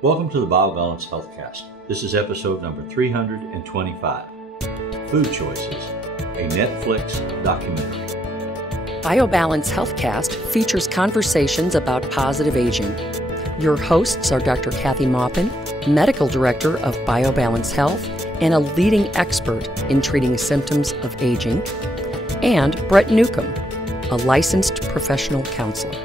Welcome to the BioBalance Healthcast. This is episode number 325, Food Choices, a Netflix documentary. BioBalance Healthcast features conversations about positive aging. Your hosts are Dr. Kathy Maupin, Medical Director of BioBalance Health and a leading expert in treating symptoms of aging, and Brett Newcomb, a licensed professional counselor.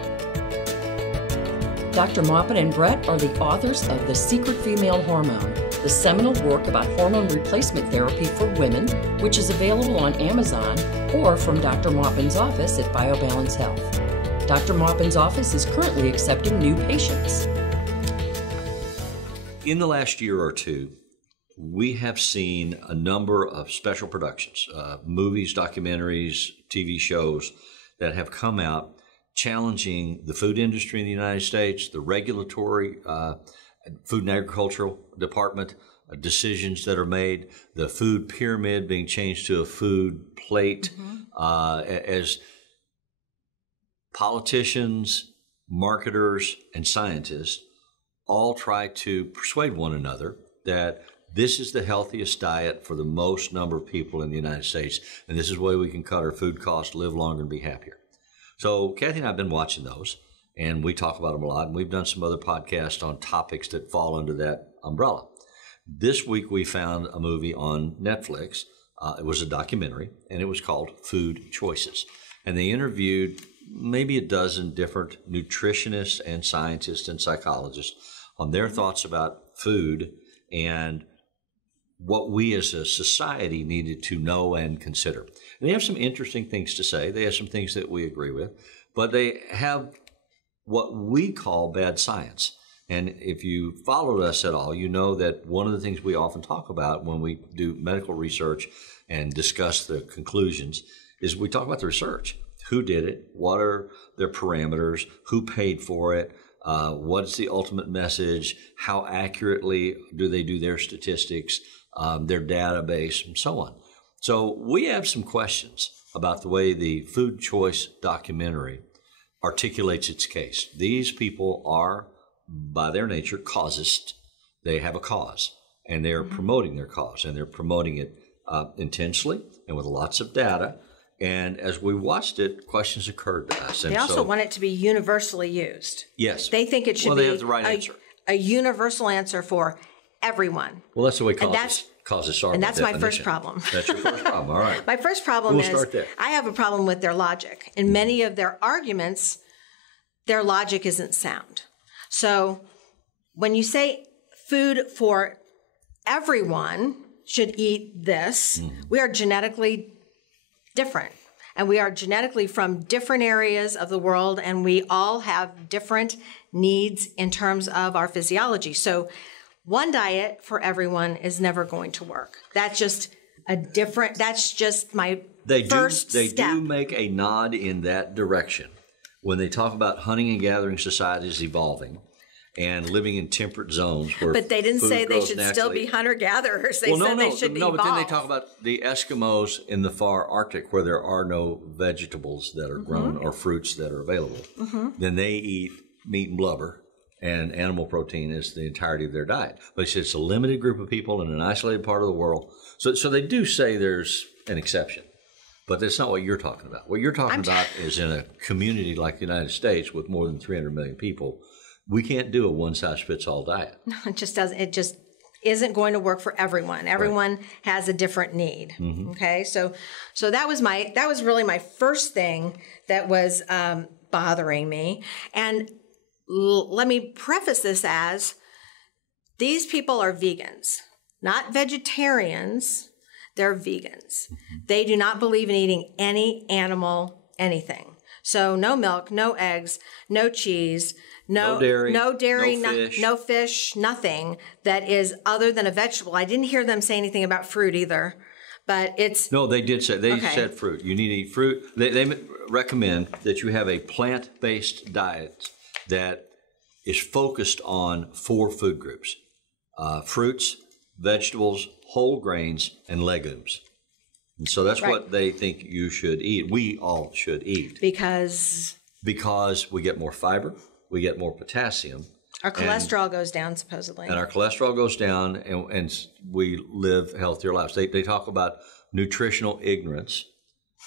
Dr. Maupin and Brett are the authors of The Secret Female Hormone, the seminal work about hormone replacement therapy for women, which is available on Amazon or from Dr. Maupin's office at BioBalance Health. Dr. Maupin's office is currently accepting new patients. In the last year or two, we have seen a number of special productions, movies, documentaries, TV shows that have come out challenging the food industry in the United States, the regulatory Food and Agricultural Department, decisions that are made, the food pyramid being changed to a food plate, as politicians, marketers, and scientists all try to persuade one another that this is the healthiest diet for the most number of people in the United States, and this is the way we can cut our food costs, live longer, and be happier. So Kathy and I have been watching those, and we talk about them a lot, and we've done some other podcasts on topics that fall under that umbrella. This week we found a movie on Netflix. It was a documentary, and it was called Food Choices. And they interviewed maybe a dozen different nutritionists and scientists and psychologists on their thoughts about food and what we as a society needed to know and consider. And they have some interesting things to say. They have some things that we agree with, but they have what we call bad science. And if you followed us at all, you know that one of the things we often talk about when we do medical research and discuss the conclusions is we talk about the research. Who did it? What are their parameters? Who paid for it? What's the ultimate message? How accurately do they do their statistics, their database, and so on? So we have some questions about the way the Food Choice documentary articulates its case. These people are, by their nature, causists. They have a cause, and they're promoting their cause, and they're promoting it intensely and with lots of data. And as we watched it, questions occurred to us. They also want it to be universally used. Yes. They think it should they be have the right answer. A universal answer for everyone. Well, that's the way causes are. And that's my first problem. That's your first problem. All right. My first problem We'll is start there. I have a problem with their logic. In many of their arguments, their logic isn't sound. So when you say food for everyone should eat this, we are genetically different. And we are genetically from different areas of the world, and we all have different needs in terms of our physiology. So one diet for everyone is never going to work. That's just my first step. They do make a nod in that direction when they talk about hunting and gathering societies evolving and living in temperate zones where But they didn't say they should naturally. still be hunter-gatherers. They said they should evolve. But then they talk about the Eskimos in the far Arctic where there are no vegetables that are grown or fruits that are available. Then they eat meat and blubber, and animal protein is the entirety of their diet. But it's a limited group of people in an isolated part of the world. So they do say there's an exception. But that's not what you're talking about. What you're talking about is in a community like the United States with more than 300 million people, we can't do a one-size-fits-all diet. No, it just doesn't. It just isn't going to work for everyone. Everyone has a different need. Okay, so that was really my first thing that was bothering me. And let me preface this as these people are vegans, not vegetarians. They're vegans. They do not believe in eating any animal anything. So no milk, no eggs, no cheese. No dairy, no fish, nothing that is other than a vegetable. I didn't hear them say anything about fruit either, but it's... No, they did say, said fruit. You need to eat fruit. They recommend that you have a plant-based diet that is focused on 4 food groups: fruits, vegetables, whole grains, and legumes. And so that's what they think you should eat. We all should eat. Because we get more fiber. We get more potassium, Our cholesterol goes down, supposedly. And our cholesterol goes down, and we live healthier lives. They talk about nutritional ignorance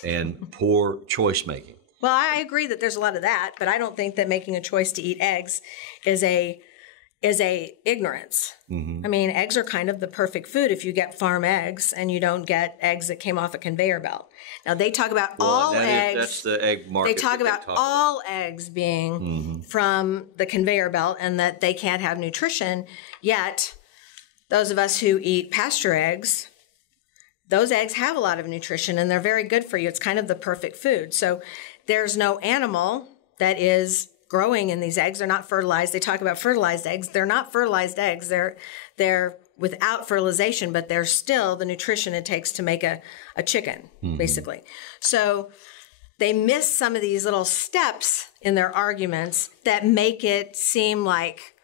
and poor choice making. Well, I agree that there's a lot of that, but I don't think that making a choice to eat eggs is a ignorance. I mean, eggs are kind of the perfect food if you get farm eggs and you don't get eggs that came off a conveyor belt. Now, they talk about all eggs. That's the egg market. They talk about all eggs being from the conveyor belt and that they can't have nutrition. Yet, those of us who eat pasture eggs, those eggs have a lot of nutrition and they're very good for you. It's kind of the perfect food. So there's no animal that is growing in these eggs. They're not fertilized. They talk about fertilized eggs. They're not fertilized eggs. They're without fertilization, but they're still the nutrition it takes to make a chicken, basically. So they miss some of these little steps in their arguments that make it seem like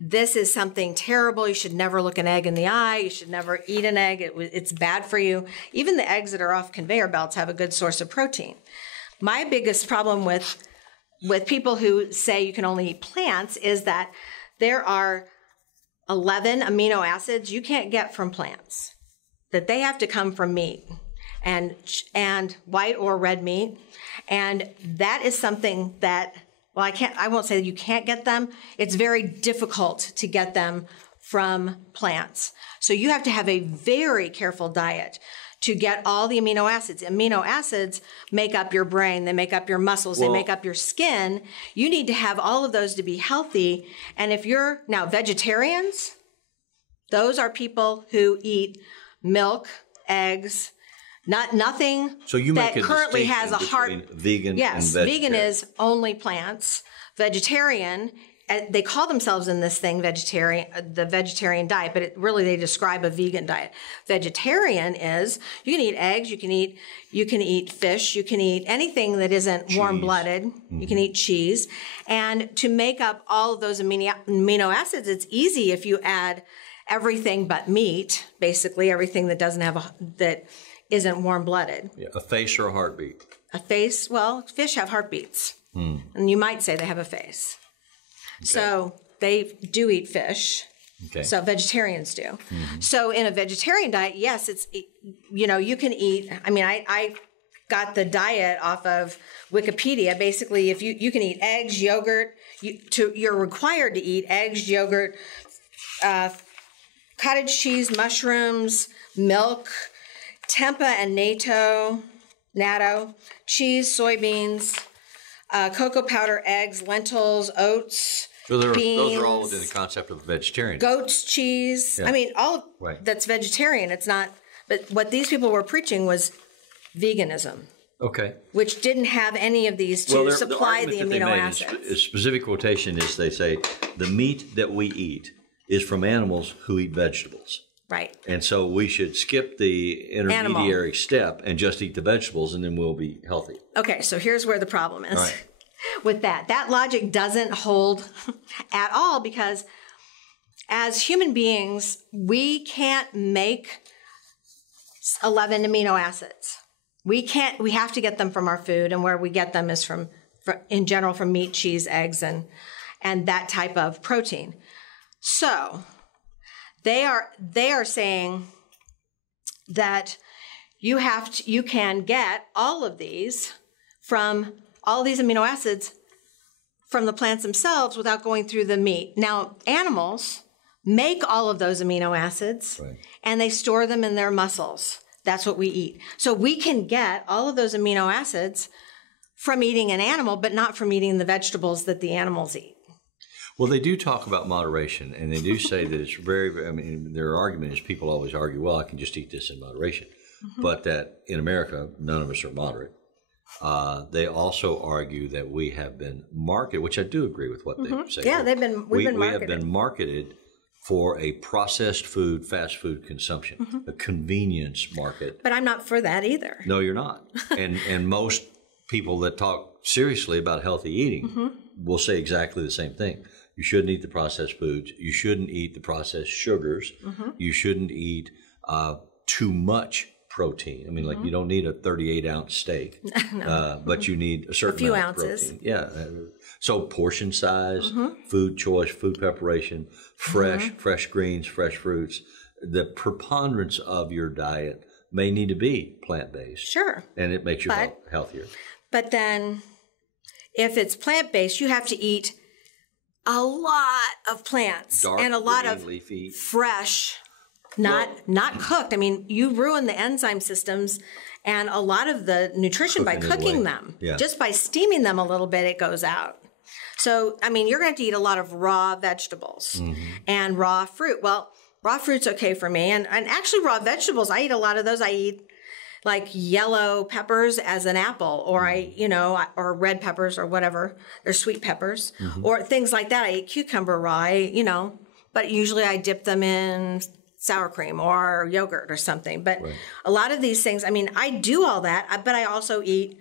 this is something terrible. You should never look an egg in the eye. You should never eat an egg. It's bad for you. Even the eggs that are off conveyor belts have a good source of protein. My biggest problem with people who say you can only eat plants is that there are 11 amino acids you can't get from plants, that they have to come from meat and white or red meat. And that is something that, well, I won't say that you can't get them. It's very difficult to get them from plants. So you have to have a very careful diet to get all the amino acids. Amino acids make up your brain, they make up your muscles, they make up your skin. You need to have all of those to be healthy. And if you're now vegetarians, those are people who eat milk, eggs, nothing so you that make a currently has a heart. Vegan yes, and vegan is only plants. Vegetarian, they call themselves in this thing the vegetarian diet, but they describe a vegan diet. Vegetarian is you can eat eggs, you can eat fish, you can eat anything that isn't warm-blooded. You can eat cheese, and to make up all of those amino acids, it's easy if you add everything but meat, basically everything that that isn't warm-blooded. Yeah, a face or a heartbeat. A face. Well, fish have heartbeats, and you might say they have a face. Okay. So they do eat fish. Okay. So vegetarians do. So in a vegetarian diet, yes, you can eat. I mean, I got the diet off of Wikipedia. Basically, if you can eat eggs, yogurt. You're required to eat eggs, yogurt, cottage cheese, mushrooms, milk, tempeh and natto, cheese, soybeans, cocoa powder, eggs, lentils, oats. So beans, those are all within the concept of vegetarian. Goat's cheese. Yeah. I mean, all that's vegetarian. It's not. But what these people were preaching was veganism. Okay. Which didn't have any of these to supply the amino acids. A specific quotation is they say the meat that we eat is from animals who eat vegetables. Right. And so we should skip the intermediary step and just eat the vegetables, and then we'll be healthy. Okay, so here's where the problem is. Right. With that. That logic doesn't hold at all because as human beings, we can't make 11 amino acids. We have to get them from our food, and where we get them is in general from meat, cheese, eggs, and that type of protein. So they are saying that you can get all of these amino acids from the plants themselves without going through the meat. Now, animals make all of those amino acids, and they store them in their muscles. That's what we eat. So we can get all of those amino acids from eating an animal, but not from eating the vegetables that the animals eat. Well, they do talk about moderation, and they do say that it's their argument is people always argue, well, I can just eat this in moderation. But that in America, none of us are moderate. They also argue that we have been marketed, which I do agree with what they say. Yeah, we've been marketed. We have been marketed for a processed food, fast food consumption, a convenience market. But I'm not for that either. No, you're not. And most people that talk seriously about healthy eating will say exactly the same thing. You shouldn't eat the processed foods. You shouldn't eat the processed sugars. You shouldn't eat too much protein. I mean, like you don't need a 38-ounce steak, but you need a certain few amount ounces. of protein. Yeah. So portion size, food choice, food preparation, fresh greens, fresh fruits. The preponderance of your diet may need to be plant-based. Sure. And it makes you healthier. But then if it's plant-based, you have to eat a lot of plants Dark and a lot green, of leafy. fresh, not cooked. I mean, you ruin the enzyme systems and a lot of the nutrition by cooking them. Yeah. Just by steaming them a little bit, it goes out. So, I mean, you're going to have to eat a lot of raw vegetables and raw fruit. Well, raw fruit's okay for me. And actually raw vegetables, I eat a lot of those. I eat like yellow peppers as an apple, or or red peppers or whatever. They're sweet peppers or things like that. I eat cucumber raw, but usually I dip them in sour cream or yogurt or something. But a lot of these things, I mean, I do all that, but I also eat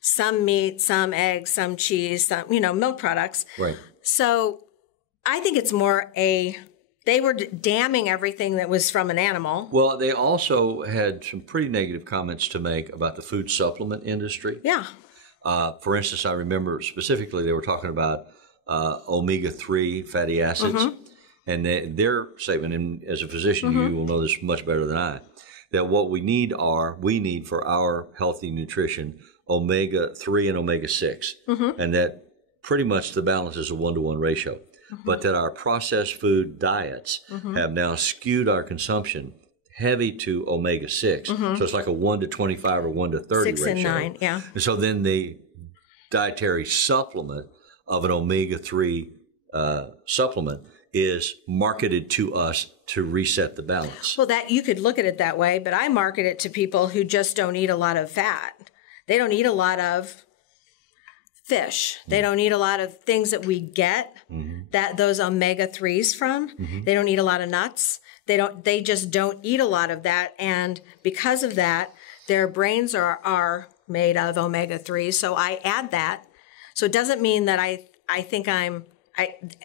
some meat, some eggs, some cheese, some, milk products. Right. So I think it's more they were damning everything that was from an animal. Well, they also had some pretty negative comments to make about the food supplement industry. Yeah. For instance, I remember specifically they were talking about omega-3 fatty acids. And their statement, and as a physician, you will know this much better than I, that what we need for our healthy nutrition, omega-3 and omega-6. And that pretty much the balance is a 1-to-1 ratio. But that our processed food diets have now skewed our consumption heavy to omega-6. So it's like a 1-to-25 or 1-to-30 ratio. 6 and 9, yeah. And so then the dietary supplement of an omega-3 supplement is marketed to us to reset the balance. Well, that you could look at it that way, but I market it to people who just don't eat a lot of fat. They don't eat a lot of fish. They don't eat a lot of things that we get that those omega-3s from. They don't eat a lot of nuts. They just don't eat a lot of that. And because of that, their brains are made of omega-3s. So I add that. So it doesn't mean that I think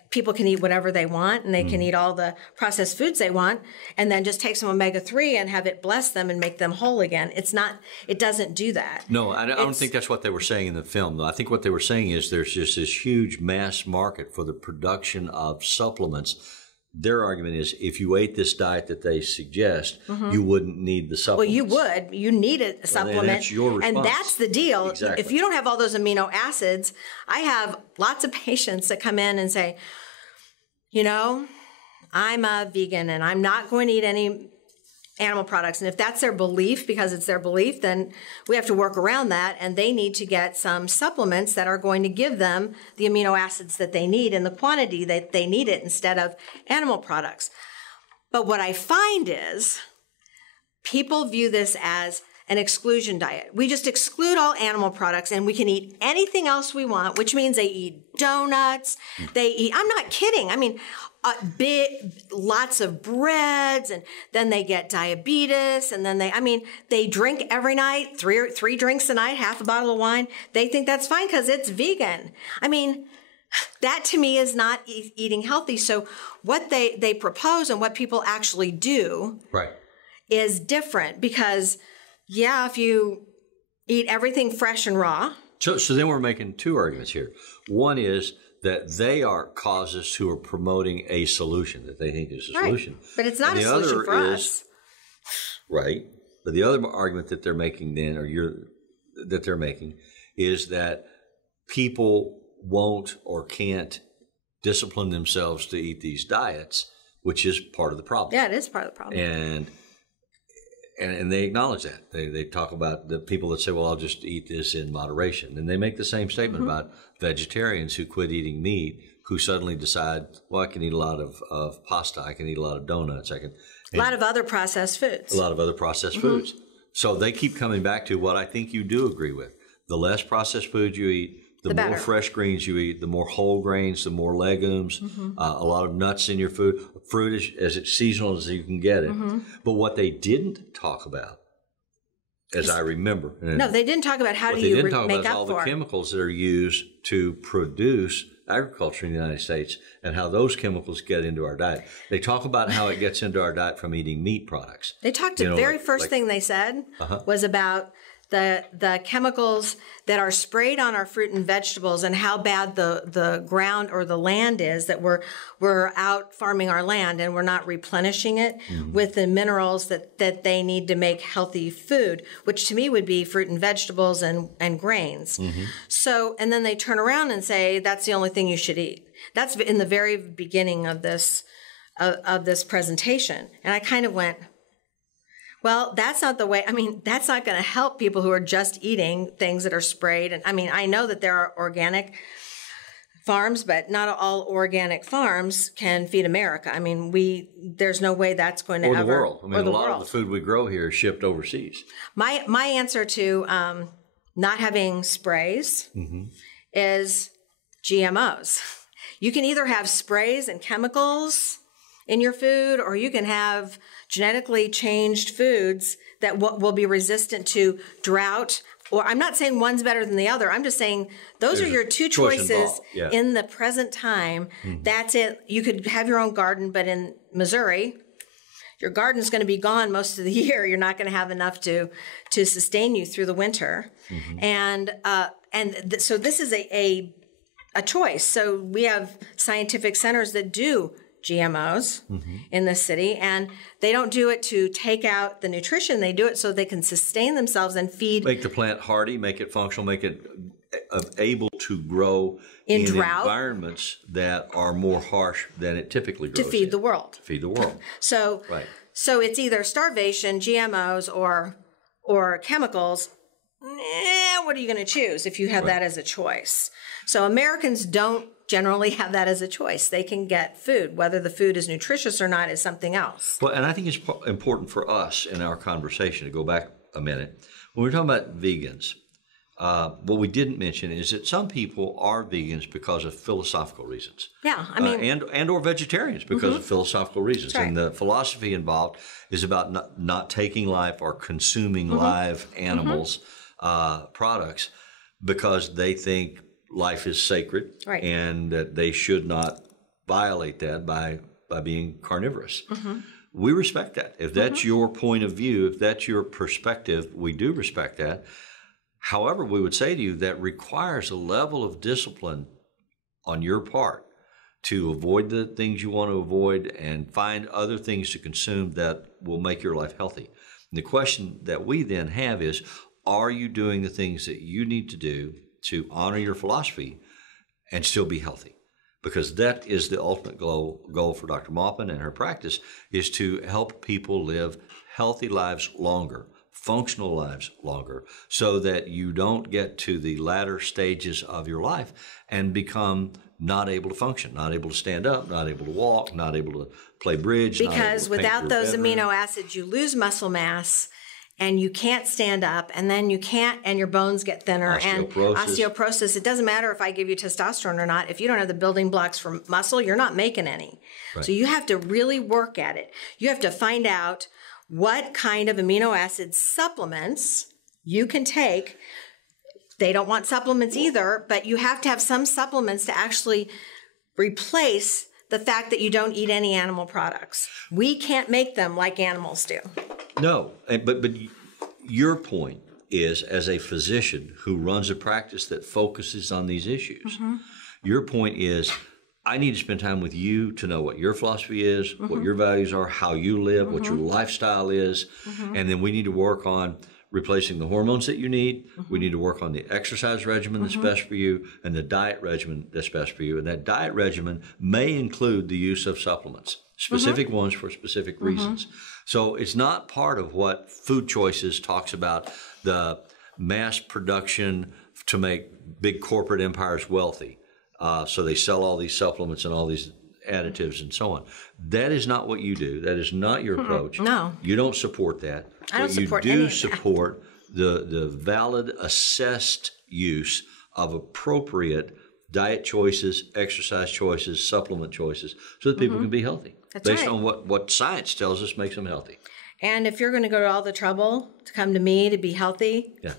people can eat whatever they want and they can eat all the processed foods they want and then just take some omega-3 and have it bless them and make them whole again. It doesn't do that. No, I don't think that's what they were saying in the film, though. I think what they were saying is there's just this huge mass market for the production of supplements. Their argument is if you ate this diet that they suggest, you wouldn't need the supplements. Well, you would. You need a supplement. And that's your response. And that's the deal. Exactly. If you don't have all those amino acids, I have lots of patients that come in and say, I'm a vegan and I'm not going to eat any animal products. And if that's their belief, because it's their belief, then we have to work around that. And they need to get some supplements that are going to give them the amino acids that they need in the quantity that they need it instead of animal products. But what I find is people view this as an exclusion diet. We just exclude all animal products and we can eat anything else we want, which means they eat donuts. I'm not kidding. I mean, lots of breads, and then they get diabetes, and then they drink every night, three drinks a night, half a bottle of wine. They think that's fine because it's vegan. I mean, that to me is not eating healthy. So what they propose and what people actually do is different because, if you eat everything fresh and raw. So then we're making two arguments here. One is that they are causes who are promoting a solution that they think is a solution. But it's not a solution for us. Right. But the other argument that they're making then, that they're making, is that people won't or can't discipline themselves to eat these diets, which is part of the problem. Yeah, it is part of the problem. And they acknowledge that. They talk about the people that say, well, I'll just eat this in moderation. And they make the same statement about vegetarians who quit eating meat, who suddenly decide, well, I can eat a lot of pasta. I can eat a lot of donuts. A lot of other processed foods. A lot of other processed foods. So they keep coming back to what I think you do agree with. The less processed food you eat, the more fresh greens you eat, the more whole grains, the more legumes, a lot of nuts in your food. Fruit is as seasonal as you can get it. But what they didn't talk about as I remember. And no, they didn't talk about how do they you didn't talk make about up all for the chemicals that are used to produce agriculture in the United States and how those chemicals get into our diet. They talk about how it gets into our diet from eating meat products. They talked, the very first thing they said was about the chemicals that are sprayed on our fruit and vegetables and how bad the ground or the land is, that we're out farming our land and we're not replenishing it with the minerals that they need to make healthy food, which to me would be fruit and vegetables and grains. So, and then they turn around and say, that's the only thing you should eat. That's in the very beginning of this presentation. And I kind of went, well, that's not the way. I mean, that's not going to help people who are just eating things that are sprayed. And I mean, I know that there are organic farms, but not all organic farms can feed America. I mean, there's no way that's going to or ever. The world. I mean, a lot world. of the food we grow here is shipped overseas. My answer to not having sprays is GMOs. You can either have sprays and chemicals in your food, or you can have genetically changed foods that will be resistant to drought. Or I'm not saying one's better than the other. I'm just saying those are your two choices in the present time. That's it. You could have your own garden, but in Missouri, your garden's going to be gone most of the year. You're not going to have enough to sustain you through the winter. So this is a choice. So we have scientific centers that do GMOs in the city, and they don't do it to take out the nutrition. They do it so they can sustain themselves and feed. Make the plant hardy, make it functional, make it able to grow in drought environments that are more harsh than it typically grows to feed the world. To feed the world. So it's either starvation, GMOs, or chemicals. What are you going to choose if you have that as a choice? So Americans don't generally have that as a choice. They can get food. Whether the food is nutritious or not is something else. Well, and I think it's important for us in our conversation to go back a minute. When we're talking about vegans, what we didn't mention is that some people are vegans because of philosophical reasons. Yeah, I mean, and or vegetarians because of philosophical reasons. Right. And the philosophy involved is about not taking life or consuming live animals products because they think life is sacred, and that they should not violate that by being carnivorous. We respect that. If that's your point of view, if that's your perspective, we do respect that. However, we would say to you that requires a level of discipline on your part to avoid the things you want to avoid and find other things to consume that will make your life healthy. And the question that we then have is, are you doing the things that you need to do to honor your philosophy and still be healthy? Because that is the ultimate goal for Dr. Maupin and her practice, is to help people live healthy lives longer, functional lives longer, so that you don't get to the latter stages of your life and become not able to function, not able to stand up, not able to walk, not able to play bridge. Because without those amino acids, you lose muscle mass, and you can't stand up, and then you can't, and your bones get thinner, and osteoporosis. It doesn't matter if I give you testosterone or not. If you don't have the building blocks for muscle, you're not making any. Right. So you have to really work at it. You have to find out what kind of amino acid supplements you can take. They don't want supplements either, but you have to have some supplements to actually replace the fact that you don't eat any animal products. We can't make them like animals do. No, but your point is, as a physician who runs a practice that focuses on these issues, your point is, I need to spend time with you to know what your philosophy is, what your values are, how you live, what your lifestyle is, and then we need to work on replacing the hormones that you need. We need to work on the exercise regimen that's best for you and the diet regimen that's best for you. And that diet regimen may include the use of supplements, specific ones for specific reasons. So it's not part of what Food Choices talks about, the mass production to make big corporate empires wealthy. So they sell all these supplements and all these additives and so on. That is not what you do. That is not your approach. No. You don't support that. I don't support any any of of that. You do support the valid, assessed use of appropriate diet choices, exercise choices, supplement choices, so that people can be healthy. That's based right. on what science tells us makes them healthy. And if you're going to go to all the trouble to come to me to be healthy, Yeah.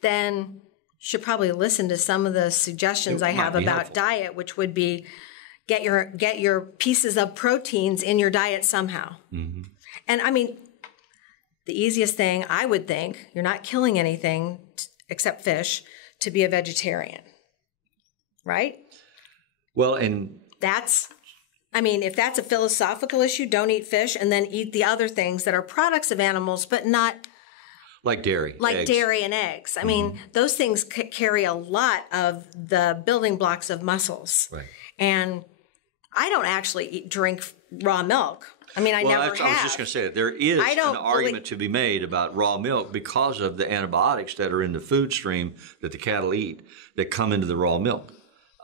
then you should probably listen to some of the suggestions I have about helpful. diet, which would be get your pieces of proteins in your diet somehow. Mm-hmm. And I mean, the easiest thing I would think, you're not killing anything except fish, to be a vegetarian, right? Well, and if that's a philosophical issue, don't eat fish and then eat the other things that are products of animals, but not like dairy, eggs. dairy and eggs. I mean, those things carry a lot of the building blocks of muscles. Right. And I don't actually drink raw milk. I mean, I never have. I was just going to say, there is an argument to be made about raw milk because of the antibiotics that are in the food stream that the cattle eat that come into the raw milk.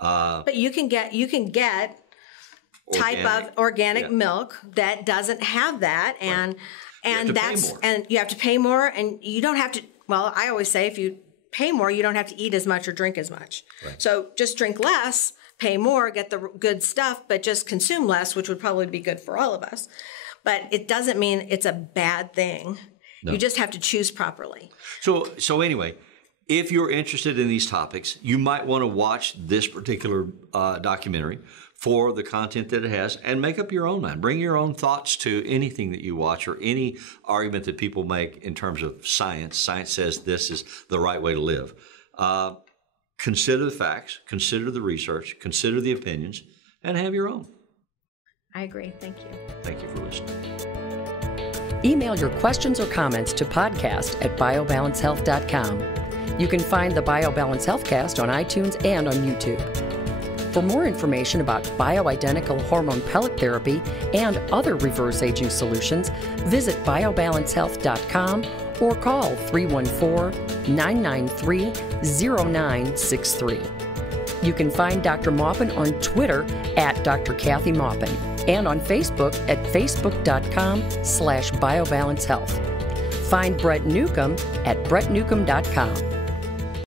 But you can get type of organic milk that doesn't have that, and you have to pay more, and you don't have to. Well, I always say if you pay more, you don't have to eat as much or drink as much. Right. So just drink less. Pay more, get the good stuff, but just consume less, which would probably be good for all of us. But it doesn't mean it's a bad thing. No. You just have to choose properly. So anyway, if you're interested in these topics, you might want to watch this particular documentary for the content that it has and make up your own mind. Bring your own thoughts to anything that you watch or any argument that people make in terms of science. Science says this is the right way to live. Consider the facts, consider the research, consider the opinions, and have your own. I agree. Thank you. Thank you for listening. Email your questions or comments to podcast@biobalancehealth.com. You can find the BioBalance Healthcast on iTunes and on YouTube. For more information about bioidentical hormone pellet therapy and other reverse aging solutions, visit biobalancehealth.com or call 314-993-0963. You can find Dr. Maupin on Twitter @Dr. Kathy Maupin and on Facebook at facebook.com/biobalancehealth. Find Brett Newcomb at brettnewcomb.com.